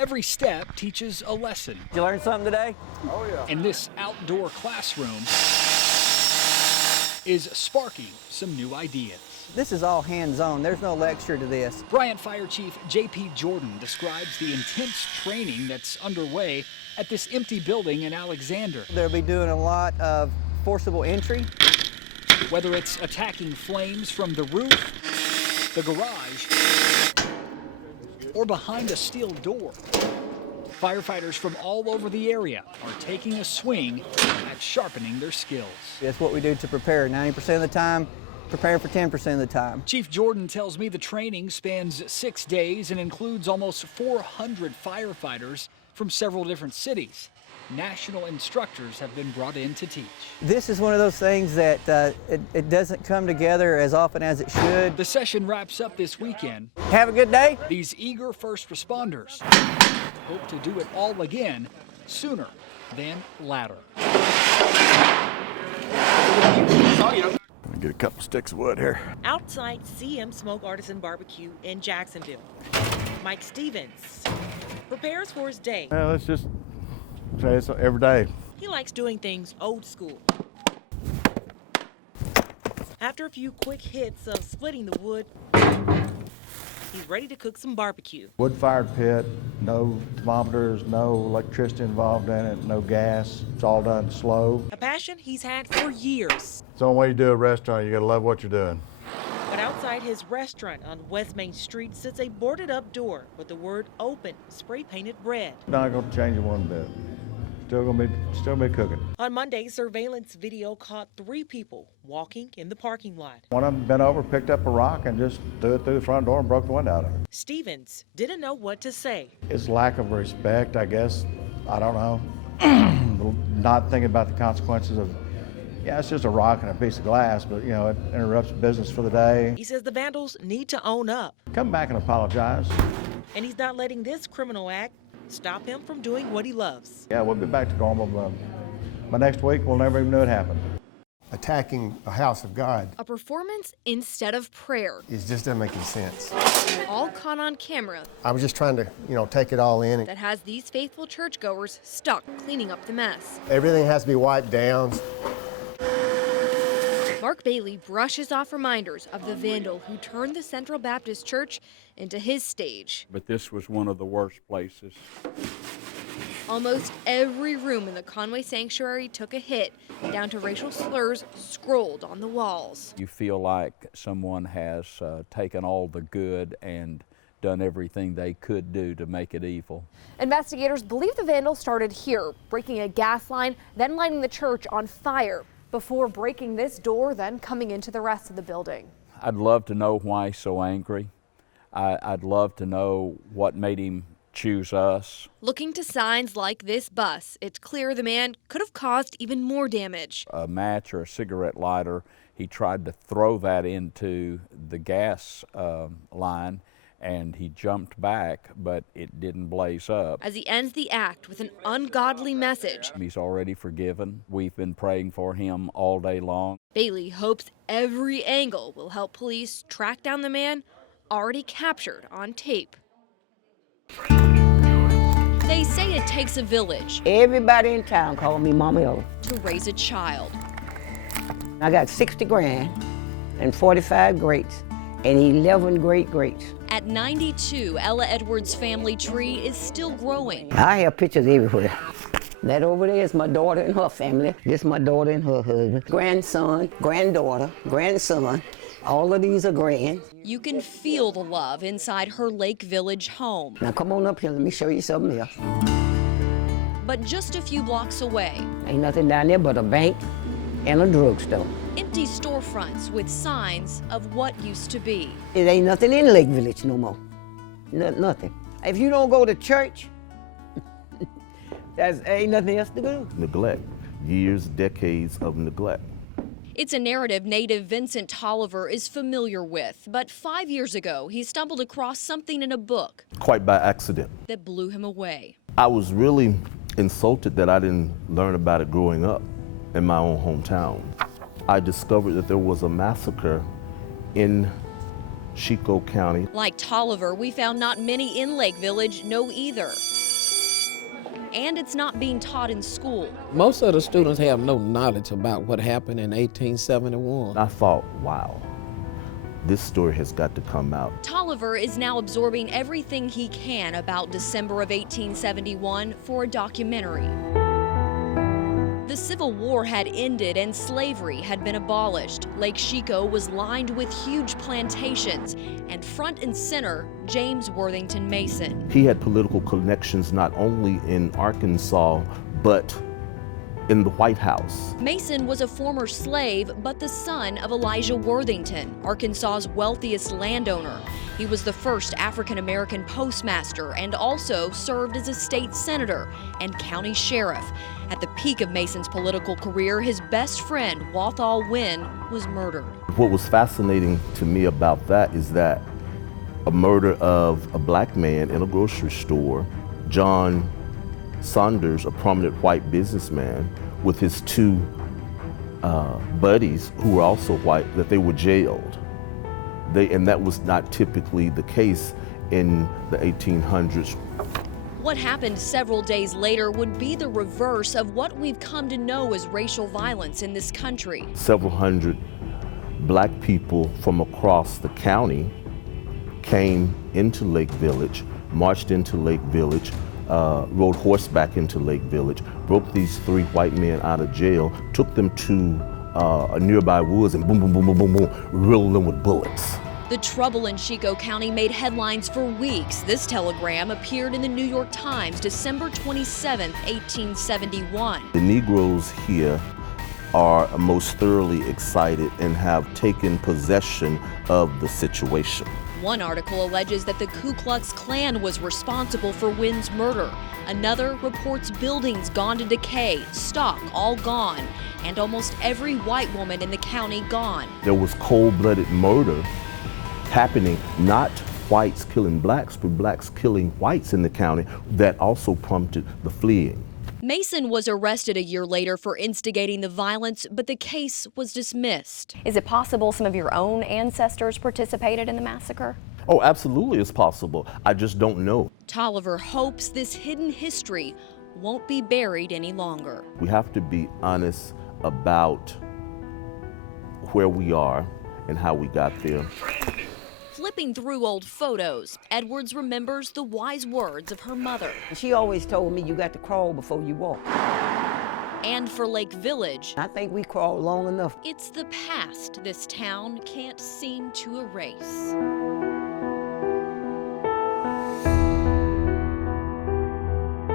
Every step teaches a lesson. Did you learn something today? Oh, yeah. And this outdoor classroom is sparking some new ideas. This is all hands-on. There's no lecture to this. Bryant Fire Chief J.P. Jordan describes the intense training that's underway at this empty building in Alexander. They'll be doing a lot of forcible entry. Whether it's attacking flames from the roof, the garage, or behind a steel door, firefighters from all over the area are taking a swing at sharpening their skills. That's what we do to prepare 90% of the time, prepare for 10% of the time. Chief Jordan tells me the training spans 6 days and includes almost 400 firefighters from several different cities. National instructors have been brought in to teach. This is one of those things that it doesn't come together as often as it should. The session wraps up this weekend. Have a good day. These eager first responders hope to do it all again sooner than later. Get a couple sticks of wood here. Outside CM Smoke Artisan Barbecue in Jacksonville, Mike Stevens prepares for his day. Well, let's just say it's every day. He likes doing things old school. After a few quick hits of splitting the wood, he's ready to cook some barbecue. Wood-fired pit, no thermometers, no electricity involved in it, no gas. It's all done slow. A passion he's had for years. It's the only way you do a restaurant. You gotta love what you're doing. But outside his restaurant on West Main Street sits a boarded up door with the word open spray painted red. Not gonna change it one bit. Still gonna be cooking. On Monday, surveillance video caught 3 people walking in the parking lot. One of them bent over, picked up a rock, and just threw it through the front door and broke the window out of it. Stevens didn't know what to say. It's lack of respect, I guess. I don't know. Not thinking about the consequences of, yeah, it's just a rock and a piece of glass, but, you know, it interrupts business for the day. He says the vandals need to own up. Come back and apologize. And he's not letting this criminal act stop him from doing what he loves. Yeah, we'll be back to normal, but by next week, we'll never even know it happened. Attacking a house of God A performance instead of prayer. just doesn't make any sense. All caught on camera I was just trying to, take it all in. that has these faithful churchgoers stuck cleaning up the mess. Everything has to be wiped down. Mark Bailey brushes off reminders of the vandal who turned the Central Baptist Church into his stage. But this was one of the worst places. Almost every room in the Conway Sanctuary took a hit, down to racial slurs scrolled on the walls. You feel like someone has taken all the good and done everything they could do to make it evil. Investigators believe the vandal started here, breaking a gas line, then lighting the church on fire, before breaking this door, then coming into the rest of the building. I'd love to know why he's so angry. I'd love to know what made him choose us. Looking to signs like this bus, it's clear the man could have caused even more damage. A match or a cigarette lighter, he tried to throw that into the gas line, and he jumped back, but it didn't blaze up. As he ends the act with an ungodly message, He's already forgiven. We've been praying for him all day long. Bailey hopes every angle will help police track down the man already captured on tape. They say it takes a village Everybody in town call me Mama Ella. to raise a child. I got 60 grand and 45 greats and 11 great-greats. At 92, Ella Edwards' family tree is still growing. I have pictures everywhere. That over there is my daughter and her family. This is my daughter and her husband. Grandson, granddaughter, grandson. All of these are grand. You can feel the love inside her Lake Village home. Now come on up here, let me show you something else. But just a few blocks away, Ain't nothing down there but a bank and a drugstore. empty storefronts with signs of what used to be. It ain't nothing in Lake Village no more. Nothing. If you don't go to church, ain't nothing else to do. Neglect, years, decades of neglect. It's a narrative native Vincent Tolliver is familiar with, but 5 years ago, he stumbled across something in a book Quite by accident. that blew him away. I was really insulted that I didn't learn about it growing up in my own hometown. I discovered that there was a massacre in Chico County. Like Tolliver, we found not many in Lake Village know either. And it's not being taught in school. Most of the students have no knowledge about what happened in 1871. I thought, wow, this story has got to come out. Tolliver is now absorbing everything he can about December of 1871 for a documentary. The Civil War had ended and slavery had been abolished. Lake Chico was lined with huge plantations, and front and center, James Worthington Mason. He had political connections not only in Arkansas, but in the White House. Mason was a former slave, but the son of Elijah Worthington, Arkansas's wealthiest landowner. He was the first African-American postmaster and also served as a state senator and county sheriff. At the peak of Mason's political career, his best friend, Walthall Wynn, was murdered. What was fascinating to me about that is that a murder of a black man in a grocery store, John Saunders, a prominent white businessman, with his two buddies who were also white, that they were jailed. And that was not typically the case in the 1800s. What happened several days later would be the reverse of what we've come to know as racial violence in this country. Several hundred black people from across the county came into Lake Village, marched into Lake Village, rode horseback into Lake Village, broke these three white men out of jail, took them to a nearby woods and boom, boom, boom, boom, boom, boom, riddled them with bullets. The trouble in Chico County made headlines for weeks. This telegram appeared in the New York Times, December 27, 1871. The Negroes here are most thoroughly excited and have taken possession of the situation. One article alleges that the Ku Klux Klan was responsible for Wynn's murder. Another reports buildings gone to decay, stock all gone, and almost every white woman in the county gone. There was cold-blooded murder happening, not whites killing blacks, but blacks killing whites in the county. That also prompted the fleeing. Mason was arrested a year later for instigating the violence, but the case was dismissed. Is it possible some of your own ancestors participated in the massacre? Oh, absolutely it's possible. I just don't know. Tolliver hopes this hidden history won't be buried any longer. We have to be honest about where we are and how we got there. Flipping through old photos, Edwards remembers the wise words of her mother. She always told me you got to crawl before you walk. And for Lake Village, I think we crawled long enough. it's the past this town can't seem to erase.